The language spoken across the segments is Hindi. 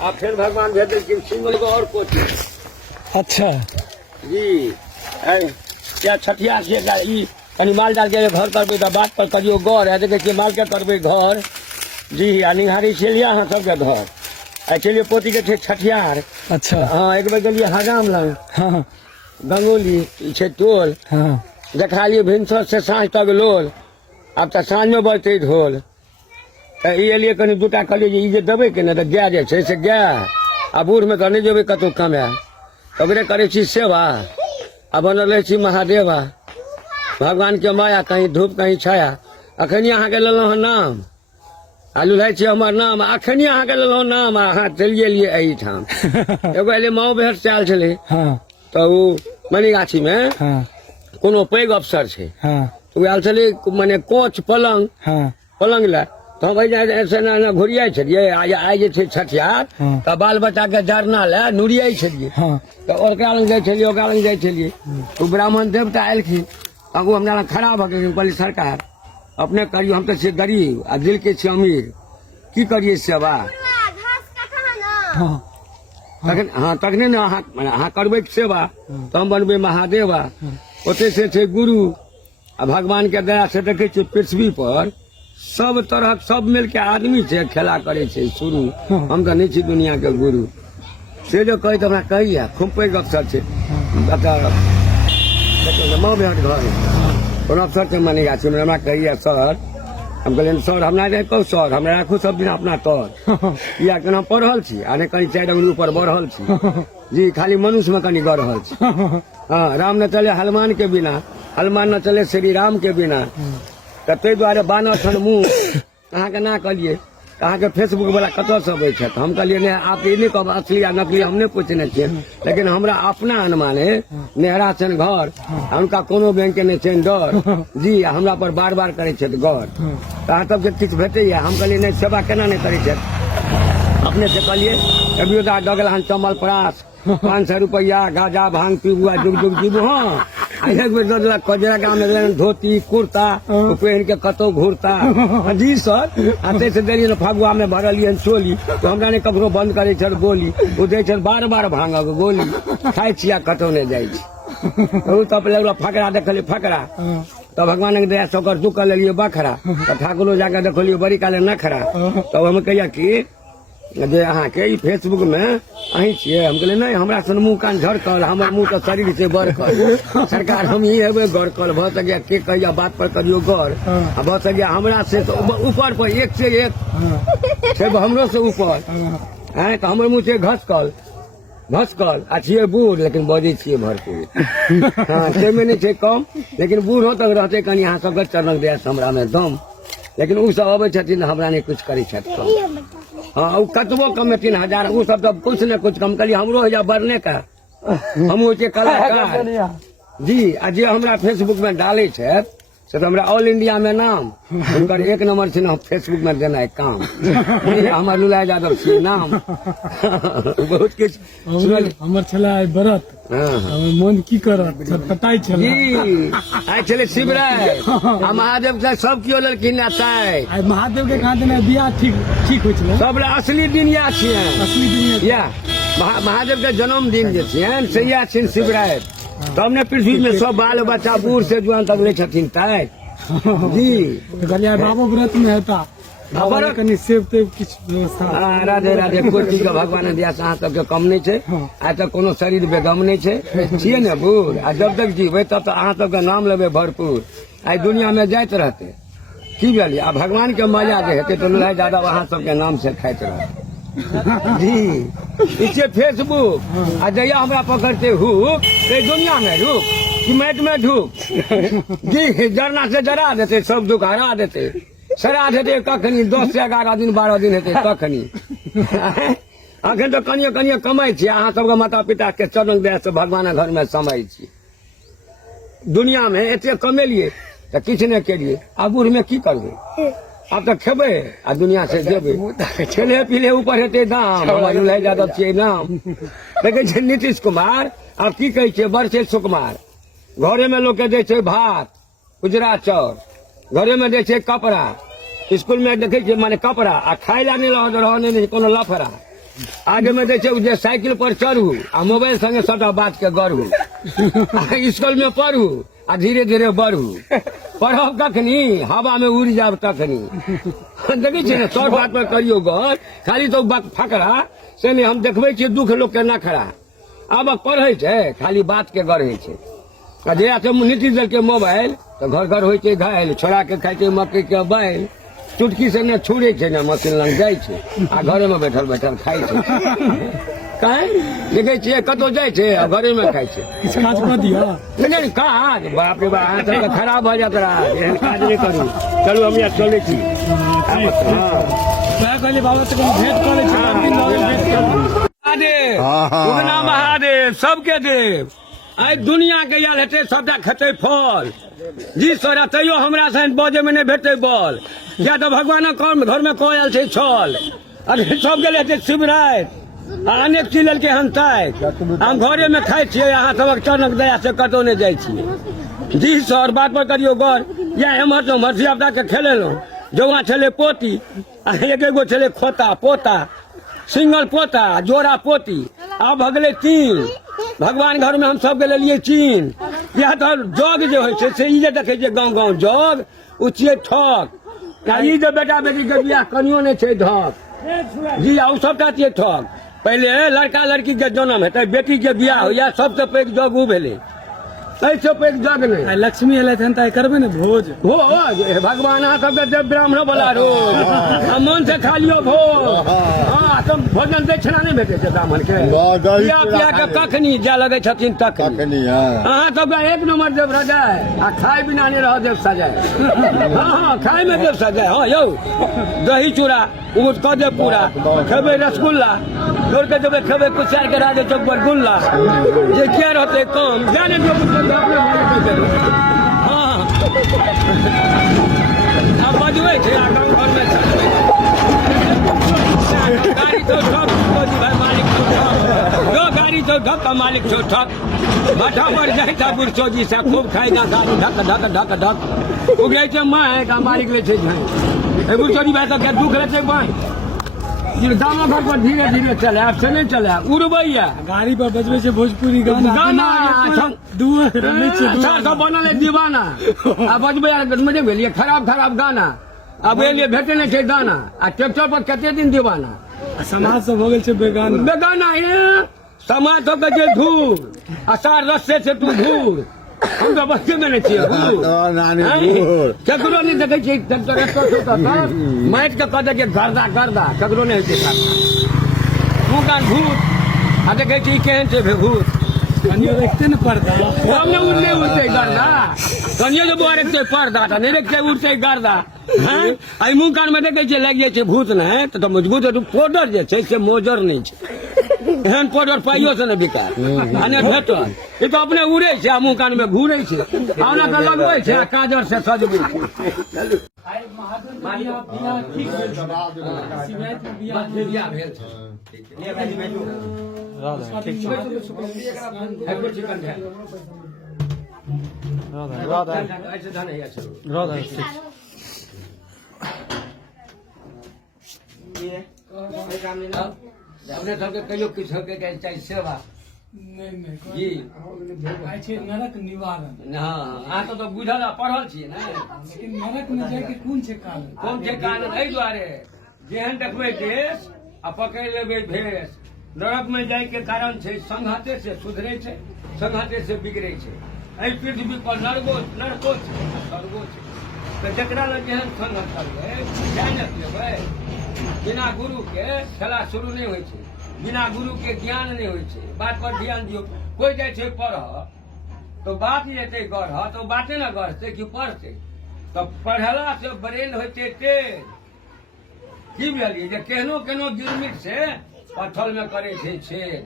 आप फिर भगवान भेज देलखिन सिंगल को और कोची। अच्छा जी क्या छठिया से कनी माल डाल के घर करबे तो बात पर करियो गौर है देखिए माल के करबे घर जी आ निहारी से लिया हाँ सबके घर चलिए पोती के थे छठियार। अच्छा हाँ एक बार गलिए हजाम लंग हाँ गंगोली छे टोल हाँ देखा लिए भिनसर से साँझ तक लोल अब तो साँझ में बजते ढोल तो ये लिए कनी दूटा कहलिए जे देवे के ना तो गाय जे छै से गाय आ बूढ़ में तो नहीं जेबे कतौ कमाए ओकरे करे छी सेवा आ बनल छी महादेवा भगवान के माया कहीं धूप कहीं छाया अखनी अहाँ के लेलहुँ हँ नाम आलू लै छी हमर नाम अखनी अहाँ के लेलहुँ नाम अहाँ चलि गेलिए एहिठाम एगो एले माओ भेट चाल छलै तो मनीगाछी में कोनो पैघ अफसर छै तो आयल छलै मने कोच पलंग पलंग ला तो हम घुरियाई छलिए आइ जे छै छठियार तो बाल बच्चा के जरना ला नुरियाई छलिए तो ओकरा लग जाइ छलिए ओकरा लग जाइ छलिए तो ब्राह्मण देवता एलखिन आगू हमरा लग खड़ा भऽ गेलखिन कहलिए सरकार अपने करियो हम तो छियै गरीब आ दिल के छियै अमीर की करिए सेवा तखने ने अहाँ करबै सेवा तो हम बनबै महादेवा ओते से छै गुरु आ भगवान के दया से देखे छियै पृथ्वी पर सब तरह सब मिल के आदमी छै खेला करे छै शुरू हम तो नहीं छी दुनिया के गुरु से जो कही तो हमरा कहिए खूब पैघ अफसर छै बता माँ भेट घर कोनो अफसर से मनेगा छी हमरा कहिए सर हम कहलिए सर हमरा नहीं कहू सर हमरा राखू सब दिन अपना तर या केना पढ़ल छी आ नहीं कहीं 4 अंगुली ऊपर बढ़ल छी जी खाली मनुष्य में कनी गढ़ रहल छी हाँ राम न चले हनुमान के बिना हनुमान न चले श्री राम के बिना तो ताहि दुआरे बानर छन मुँह अहाँ के ना कहलिए अहाँ के फेसबुक वाला कतऽ से अबै छथि हम कहलिए नहीं आप ये नहीं कहब असली आ नकली हम नहीं पूछने छियै लेकिन हमरा अपना अनुमान है नेहरा छनि घर हुनका कोनो बैंक के नहीं छनि डर जी हमरा पर बार बार करे छथि गौर तो अहाँ सबके किछु भेटैया हम कहलिए नहीं सेवा केना नहीं करे छथि अपने से कहलिए कभियो दा डगल हन चमल प्रास 500 रुपया गाजा भांग पीबुआ जुग जुग जीबू हाँ एक बेर दो कजरा गाँव में धोती कुर्ता पहन के कतौ घूरता जी सर आते से देरी ने फगुआ में भरलिए चोली तो हमरा ने ककरो बंद करे छल गोली ओ दे छल बार बार भांगक गोली खाई छिया कतौ नहीं जाइ छी तब लगल फकरा देखलिए फकरा तो भगवान के दया से ओकर दुख लेलिए बखरा तो ठाकुरो जाके देखलिए बड़ी काले नखरा तब हम कहिया कि जे अहाँ के फेसबुक में अहीं छियै हम कहलिए नहीं हमरा सन मुँह कान झड़कल हमर मुँह तो शरीर से बड़कल सरकार हम ही हेबे गड़कल भऽ सकिया के कहिया बात पर करियो गौर आ भऽ सकिया हमरा से तो ऊपर पर एक से एक से हमरो से ऊपर है तो हमर मुँह से घसकल आ छियै बूढ़ लेकिन बजै छियै भरपूर हाँ ताहिमे नहीं छै कम लेकिन बूढ़ो तक रहते कनी अहाँ सबके चरणक दया से हमरा में दम लेकिन उ सब अबै छथिन हमरा नहीं कुछ करै छथि कम हाँ कतबो कम 3000 वो सब तो कुछ न कुछ कम करिए हमरो है बढ़ने का हम कलाकार जी आ जे हमरा फेसबुक में डाले छथि से तो हमरा ऑल इंडिया में नाम उनकर 1 नंबर छै ना फेसबुक में देना है काम हमर लुलाय यादव छी नाम बहुत किछ हमर छला व्रत मन की करत पताई छला जी आइ छले शिवराय आ महादेव से सब कियो ललखिन आताय आइ महादेव के कहा देना बियाह ठीक होय छले सब असली दिन या छियै असली दिन या महादेव के जन्मदिन जे छियनि से या छिन शिवराय तब ने पृथ्वी में सब बाल बच्चा बूढ़ से जुआन तक ले छथिन ताय जी गलिया बाबू व्रत में हेता कनी सेव तेव किछ व्यवस्था राधे राधे कोई चीज के भगवान दिया से अहाँ सबके कम नहीं छै आ तो कोनो शरीर बेगम नहीं छै छियै ने बूढ़ आ जब तक जीवे तब तक अहाँ सबके नाम लेबै भरपूर आई दुनिया में जाइत रहते की भेलिए आ भगवान के मजा जे हेतै तो लड़ाई ज्यादा अहाँ सबके नाम से खाइत रहते जी इसे फेसबुक आ जया हमरा पकड़ते हुक दुनिया में रुक कि मैट में ढूक जी जरना से जरा देते सब दुख हरा देते सरा देते कखनी 10 से 11 दिन 12 दिन हेते कखनी अखन तो कनिए कमाई छी अहाँ सबके माता पिता के चरण दया से भगवान घर में समय छी दुनिया में एते कमेलिए तो किछ नहीं केलिए आ बूढ़ में की करबे अब तो खेबे आ दुनिया से जेबे छेले पीले ऊपर हेते दाम हमर यादव छियै नाम देखे छै नीतीश कुमार अब की कहै छै बरसे सुकुमार घरे में लोग के दे छै भात उजरा चाउर घरे में दे छै कपड़ा स्कूल में देखे छै माने कपड़ा आ खाय ला नहीं रहने नहीं कोनो लफड़ा आगे में देखे जे साइकिल पर चढ़ू आ मोबाइल संगे सटा बात के गढ़ू स्कूल में पढ़ू आ धीरे धीरे बढ़ू पढ़ब कखनी हवा में उड़ जाब तखनी देखै छियै ने सब बात पर करियो गौर खाली तो फकरा से नहीं हम देखबै छियै दुख लोग के नखरा आब पढ़ै छै खाली बात के गढ़ै छै आ जहिया से नीतीश दल के मोबाइल तो घर घर होइ छै घायल छोड़ा के खाइ छै मकई के बैल चुटकी से न छुड़े छै न मशीन लग जाइ छै आ घरे में बैठल बैठल खाइ छै काहे देखै छियै कतौ जाइ छै आ घरे में खाइ छै किछु काज कऽ दिअ लेकिन काज बाप रे बाप हाथ से खराब भऽ जात रहा एहन काज नहीं करू चलू हम यहाँ चलै छी क्या कहलिए बाबा से कनि भेंट करै छी महादेव उगना महादेव सबके देव आइ दुनिया के आयल हेतै सबटा खेतै फल जी सोरा तैयो हमरा सन बजे में नहीं भेटै बल किया तो भगवानक घर में कोयल छै छल अरे सब गेल हेतै शिवराति आ अनेक चीज लेलकै हनताइ हम घरे में खाइ छियै अहाँ सबक चरणक दया से कतौ नहीं जाइ छियै जी सर बात पर करियो गौर या एम्हर से उम्हर धिया पुता के खेलेलहुँ जौआ छलै पोती आ एक एगो छलै खोता पोता सिंगल पोता जोड़ा पोती आब भऽ गेलै 3 भगवान घर में हम सब के लेलिए चीन यह तो जग जे होइ छै से ई जे देखै छियै गाँव गाँव जग ओ छियै ठक आ ई जे बेटा बेटी के बियाह कनियो नहीं छै धक जी आ सबटा छियै ठक पहले लड़का लड़की के जन्म हेतै बेटी के बियाह होइया सबसे पैघ जग उ भेलै ऐसे पैघ जग नहीं लक्ष्मी एलथि हन तऽ करबै ने भोज भगवान अहाँ सबके देव ब्राह्मण वाला रोज आ मन से खा लियो भोज हाँ सब भोजन दक्षिणा नहीं भेटै छै ब्राह्मण के पिया पिया के कखनी जाय लगै छथिन तखनी अहाँ सबके एक नंबर देव रजाय आ खाय बिना नहीं रह देव सजाय हाँ खाय में देव सजाय हाँ यौ दही चूड़ा उ कऽ दे पूरा खेबै रसगुल्ला दौड़ के देबै खेबै कुचार के राजे चौक पर गुल्ला जे किया रहतै कम जाने दो हाँ अब बजबै छै आ गाँव घर में गाड़ी तो ठक भाई मालिक तो ठक जो गाड़ी तो ठक का मालिक तो ठक माथा पर जाइ था बुढ़चोजी से खूब खाएगा गाड़ी ढक ढक ढक ढक उगै छै माय का मालिक ले छै झाई बुढ़चोजी भाई तो क्या दुख ले छै भाई गाँव घर पर धीरे धीरे चले आप से नहीं चले उड़बैया गाड़ी पर बजबै छै भोजपुरी गाना सब बनल है दीवाना आ बजबै में भेलिए खराब खराब गाना अब एलिए भेटे नहीं छै दाना आ ट्रैक्टर पर कते दिन दीवाना समाज सब हो गेल छै बेगाना बेगाना समाज तो कहै छै धूर असार रस्ते से तू धूर हम तो बच्चे में नहीं छियै केकरो नहीं देखै छियै माटि के कह दे गर्दा गर्दा केकरो नहीं होइ छै मुँह कान भूत आ देखै छी केहन छै भूत कनियो देखते ने पर्दा हमने उड़ने उड़ते गर्दा कनियो जो बुआ रखते पर्दा था नहीं देखते उड़ते गर्दा आई मुँह कान में देखै छियै लागि जाइ छै भूत नहीं तो मजबूत पाउडर जे छै से मोजर नहीं छै एहन पाउडर पाइयो से ने बिकार आ ने भेटल ई तो अपने उड़े छै आ मुँह कान में घूरे छै आना तो लगबै छै आ काजर से सजबै छै अपने सबके कहियो किछु के चाही सेवा जी आइ छै नरक निवारण हाँ अहाँ तो बुझल पढ़ल छियै ने लेकिन नरक में जाके कोन छै कारण एहि दुआरे जेहन देखबै देश आ पकड़ि लेबै भेष नरक में जाय के कारण छै संघाते से सुधरे छै संघाते से बिगड़े छै एहि पृथ्वी पर नरको छै स्वर्गो छै तो जकरा लग जेहन संघत करबै जाय न लेबै बिना गुरु के खेला शुरू नहीं होइ छै बिना गुरु के ज्ञान नहीं होइ छै बात पर ध्यान दियो कोई जाइ छै पढ़ तो बात जेतै गढ़ तो बाते न गढ़तै कि पढ़तै तो पढ़ला से ब्रेन होइते तेज की बुझलियै जे केहनो केहनो गिरमिट से पत्थर में करे छै छेद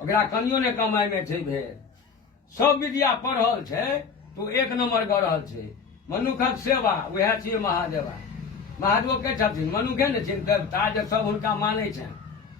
ओकरा कनियो ने कमाई में छै भेद सब विद्या पढ़ल छै तो एक नंबर गढ़ रहल छै मनुखक सेवा वएह छियै महादेवा महादेव के छथिन मनुखे ने छिन देवता जे सब हुनका मानै छनि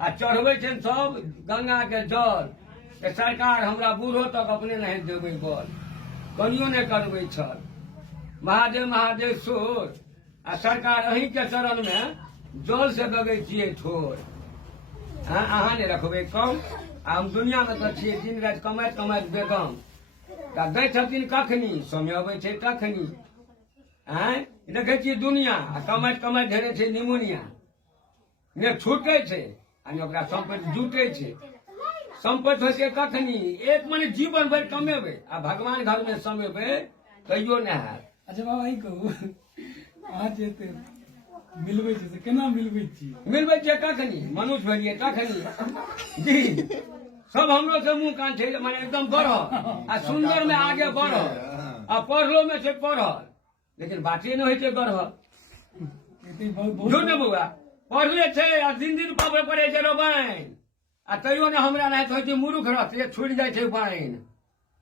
आ चढ़बै छनि सब गंगा के जल के सरकार हमरा बूढ़ो तक अपने नहीं देबै बल कनियो ने करबै छल महादेव महादेव सोर आ सरकार अहीं के चरण में जल से दगै छियै ठोर अहाँ नहीं रखबे कम हम दुनिया में तो छियै दिन राति कमाइत कमाइत बेगम दै छथिन कखनी समय अबै छै तखनी आँय देखै छियै दुनिया आ कमाइत कमाइत धेने छै निमोनिया ने छूटे छै आ ने ओकरा संपत्ति जुटे छै संपत्ति होइ छै कखनी एक मने जीवन भरि कमेबै आ भगवान घर में समेबै कहियो नहि हैत अच्छा बाबा ई कहू अहाँ जे एते मिलबै छी से केना मिलबै छी मिलबै छियै कखनी मनुष्य भेलियै तखनी जी सब हमरो से मुंह कान छै माने एकदम बढ़ल आ सुंदर में आगे बढ़ल आ पढ़लो में छै पढ़ल लेकिन बाते नहीं होइ छै गढ़ल एते बहुत झूठ ने बउआ पढ़ले छै आ दिन दिन पाबे पड़े छै रोबाइन आ तैयो ने हमरा नहीं होइ छै मूर्ख रहतै छूट जाइ छै पाइन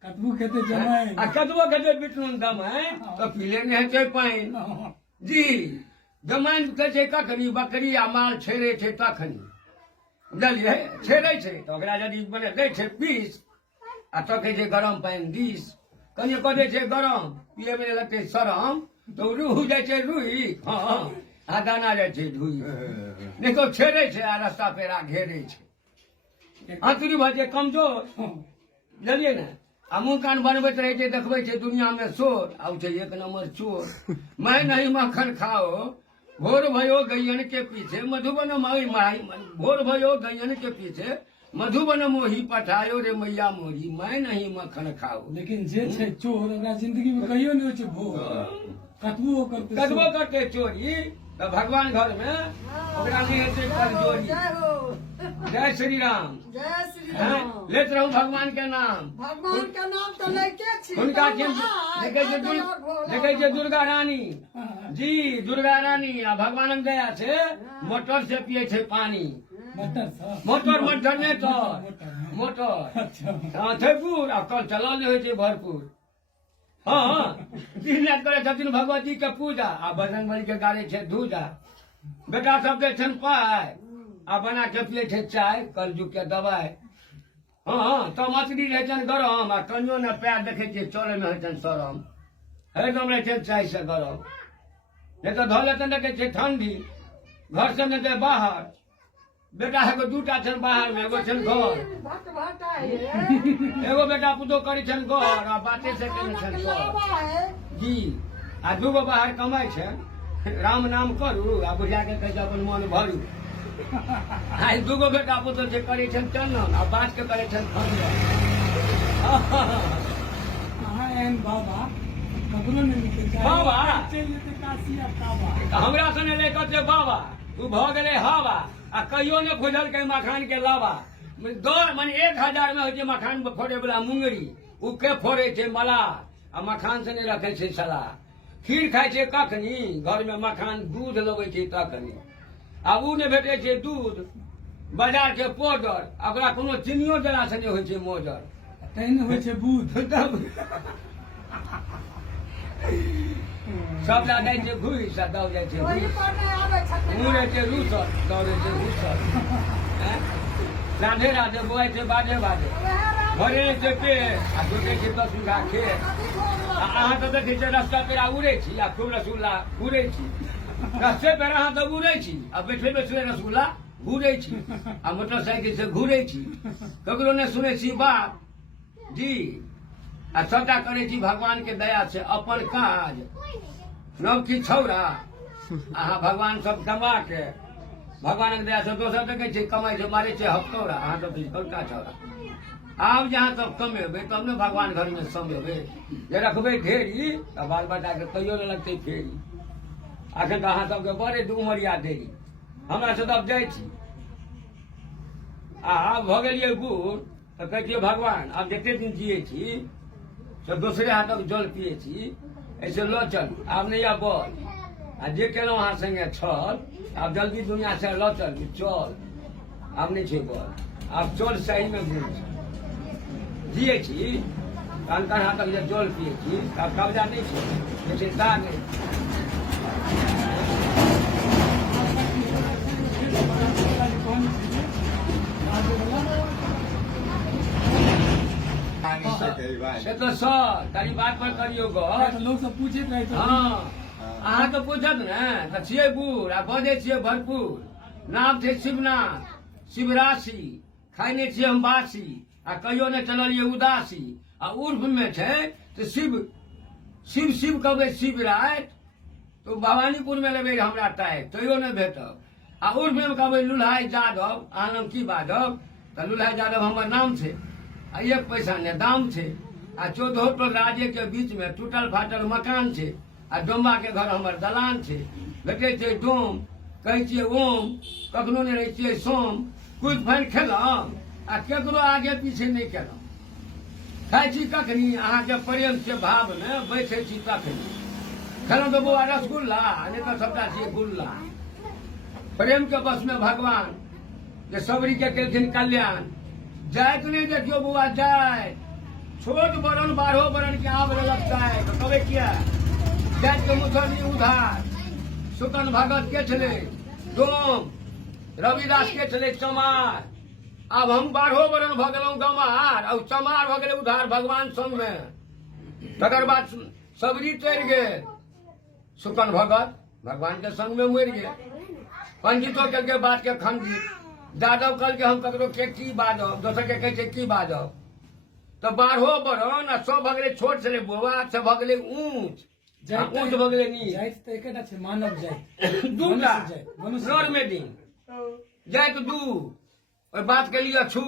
कतबू खेते जमाइन आ कतबो खेते बिटनून दमाइन तो पीले नहीं छै पाइन जी जमाइन कहै छै कखनी बकरी आ माल छेड़े छै तखनी बुझलियै छेड़े छै तो ओकरा यदि मने दै छै पीस आ तकै छै गरम पानि दिस कनिए कऽ दै छै गरम पिए में लगतै शरम तो रूह जाइ छै रुई हाँ आ दाना जाइ छै धुई नहीं तो छेड़े छै आ रास्ता पेरा घेरे छै अंतरी भऽ छै कमजोर बुझलियै ने आ मुँह कान बनबैत रहै छै देखबै छै दुनिया में शोर आउ छै एक नंबर चोर मैं नहीं मक्खन खाओ भोर भयो गैयन के पीछे मधुबन माई भोर भयो गैयन के पीछे मधुबन मोही पठायो रे मैया मोरी मैं नहीं मक्खन खाओ लेकिन जे छै चोर ओकरा जिंदगी में कहियो नहीं होइ छै भोग कतबो करते कतबो करते चोरी तो भगवान घर में ओकरा नहीं हेतै कर जोरी जय श्री राम जय श्री हैं? राम लेत रहूं भगवान के नाम भगवान के नाम तो लेके छी हुनका आय, देखै छै भोला, भोला, देखै छै दुर्गा रानी जी दुर्गा रानी आ भगवान दया से मोटर से पिए छै पानी मटर सा मोटर मोटर नहीं तो मोटर अच्छा हाँ छै बूढ़ आ कल चला नहीं होइ छै भरपूर हाँ दिन रात करे छथिन भगवती के पूजा आ बजरंगबली के गाड़े छै धूजा बेटा सब दे छन पाय आ बना के पिए छै चाय कलजुग के दवाई हाँ तो मछली रहे छन गरम आ कनियो ने पैर देखे छियै चले में होइ छन शरम एकदम रहे छै चाय से गरम नहीं तो धो लेते देखे छै ठंडी घर से नहीं बाहर बेटा है दूटा छन बाहर में एगो छन घर भट भट है एगो बेटा पुतो करी छन घर आ बाते से केने छन घर लावा है जी आ दूगो बाहर कमाई छै राम नाम करू आ बुझा के कहै छै अपन मन भरू आ दूगो बेटा पुतो जे करै छन चंदन आ बात के करै छन खंडन अहाँ एहन बाबा ककरो नहीं मिलते चाहे बाबा? चलि जेतै काशी आ काबा हमरा सने ले कहते बाबा तू भ गेले हवा आ कहियो ने खोजल मखान के लावा दौड़ माने 1000 में होइ छै मखान फोड़े वाला मुंगरी उ के फोड़े छै मला आ मखान से नहीं रखे छै सलाह खीर खाय छै कखनी घर में मखान दूध लगै छै तखनी आ उ ने भेटे छै दूध बाजार के पाउडर ओकरा कोनो चीनियो देला से नहीं होइ छै मोजर तहन होइ छै बूध सब ला जाइ छै घुस आ दौड़ जाइ छै वही घुस पर नहीं आवे छथिन मुँह छै रूसर दौड़े छै घुसर राधे राधे बोआइ छै बाजे बाजे भरे छै पेड़ आ सोचे छै 10 बीघा खेत आ अहाँ तऽ देखै छियै रास्ता पेरा उड़ै छी आ खूब रसगुल्ला घूरै छी रस्ते पेरा अहाँ तऽ उड़ै छी आ बैठे बैठे रसगुल्ला घूरै छी आ मोटरसाइकिल से घूरै छी ककरो ने सुनै छी बात जी आ सबटा करै छी भगवान के दया से अपन काज नवकी छौड़ा अहाँ भगवान सब कमा के भगवान के दया से दोसर देखै छै कमाइ छै मारै छै हफ्तौड़ा अहाँ सब छोटका छौड़ा आब जहाँ तब कमेबै तब ने भगवान घर में समेबै जे रखबै ढेरी तऽ बाल बच्चा के कहियो न लगतै फेरी अखन तऽ अहाँ सबके बड़े दू उमरिया देरी हमरा से तब जाइ छी आ आब भऽ गेलियै बूढ़ तऽ कहै छियै भगवान आब जते दिन जियै छी से दोसरे हाथक जल पियै छी ऐसे लऽ चलू आब नहीं आब बल आ जे केलहुँ अहाँ संगे छल आब जल्दी दुनिया से लऽ चलू चल आब नहीं छै बल आब चल सही में घूम जियै छी कान कान हाथक जे जल पियै छी आब कब्जा नहीं छै जैसे दा नहीं से तो सर तारी बात पर करियो गौर लोग सब पूछे रहे तो हाँ अहाँ तो पूछत ने तऽ छियै बूढ़ आ बजै छियै भरपूर नाम छै शिवनाथ शिवराशि खाइ नहि छियै हम बासी आ कहियो नहि चललियै उदासी आ उर्फ में छै तऽ शिव शिव शिव कहबै शिव राति तो भवानीपुर में लेबै हमरा टाइट तैयो नहि भेटब आ उर्फ में कहबै लुल्हाइ यादव अहाँ नाम की बाजब तऽ लुल्हाइ यादव हमर नाम छै आ 1 पैसा ने दाम छै आ 14 टोल राज्य के बीच में टूटल फाटल मकान छै आ डोम्बा के घर हमर दलान छै भेटै छै डोम कहै छियै ओम कखनो नहि रहै छियै सोम कुछ फाइन खेलहुँ आ केकरो आगे पीछे नहि केलहुँ खाइ छी कखनी अहाँके प्रेम के भाव में बैठे छी तखनी खेलहुँ तऽ बौआ रसगुल्ला नहि तऽ सबटा छियै गुल्ला प्रेम के बस में भगवान जे सबरी के केलखिन कल्याण जाइत नहीं देखियो बुआ जाए छोट बरन 12 बरन के आब लगता है तो कहे किया जाइत के मुसरनी उधार सुकन भगत के छले डोम रविदास के छले चमार अब हम 12 बरन भ गेलौं गमार और चमार भ गेले उधार भगवान संग में तकर बाद सबरी तैर गेल सुकन भगत भगवान के संग में मरि गेल पंडितो के बात के खंडित यादव कल के हम ककरो के की बाजब दोसर के कहै छै की बाजब तो 12 बरन आ 100 भ गेलै छोट छलै बौआ से भ गेलै ऊंच ऊंच भ गेलै नीच जाइत तऽ एकेटा छै मानव जाइत दूटा मनुष्य नर में दिन जाइत दू और बात के लिए छू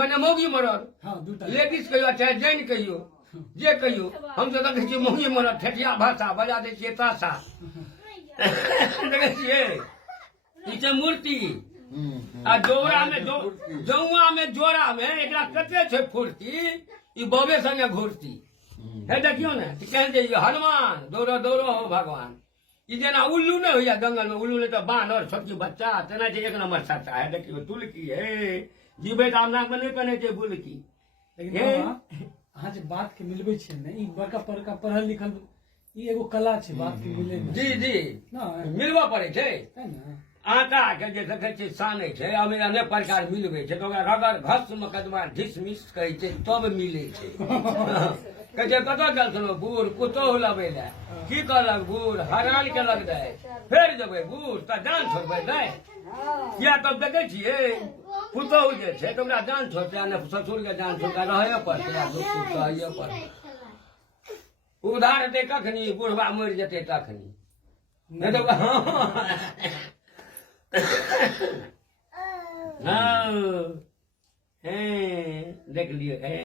मैंने मौगी मरल हाँ दूटा लेडीज कहियो चाहे जैन कहियो जे कहियो हम तो देखै छियै मौगी मरल ठेठिया भाषा बजा दै छियै ताशा देखै छियै ई छै मूर्ति आ जोड़ा में जौआ में जोड़ा में एकरा कते छै फुर्ती ई बबे संगे घुरती हे देखियो ने कहल जे हनुमान दौड़ो दौड़ो हो भगवान ई जेना उल्लू नहीं होइया जंगल में उल्लू ने तो बानर छोटकी बच्चा तेना छै 1 नंबर सच्चा है देखियो तुलकी हे जीवे राम नाम में नहीं कहने छै बुलकी लेकिन बाबा अहाँ जे बात के मिलबै छियै ने ई बड़का बड़का पढ़ल लिखल ई एगो कला छै बात के मिलै में जी जी ना मिलबा पड़े छै है ना आटा के जे देखै छै सानै छै ओहिमे अनेक प्रकार मिलबै छै तऽ ओकरा रगड़ घस मुकदमा ढिसमिस कहै छै तब मिलै छै कहै छै कतऽ गेल छलौ बूढ़ पुतोहु लबै लए की कहलक बूढ़ हरान केलक दे फेर जेबै बूढ़ तऽ जान छोड़बै दे किया तब देखै छियै पुतोहु जे छै तऽ ओकरा जान छोड़तै आ ने ससुर के जान छोड़तै रहै पड़तै आ दुख सुख सहैये पड़तै उधार हेतै कखनी बूढ़बा मरि जेतै तखनी नहीं तो हाँ देख लियो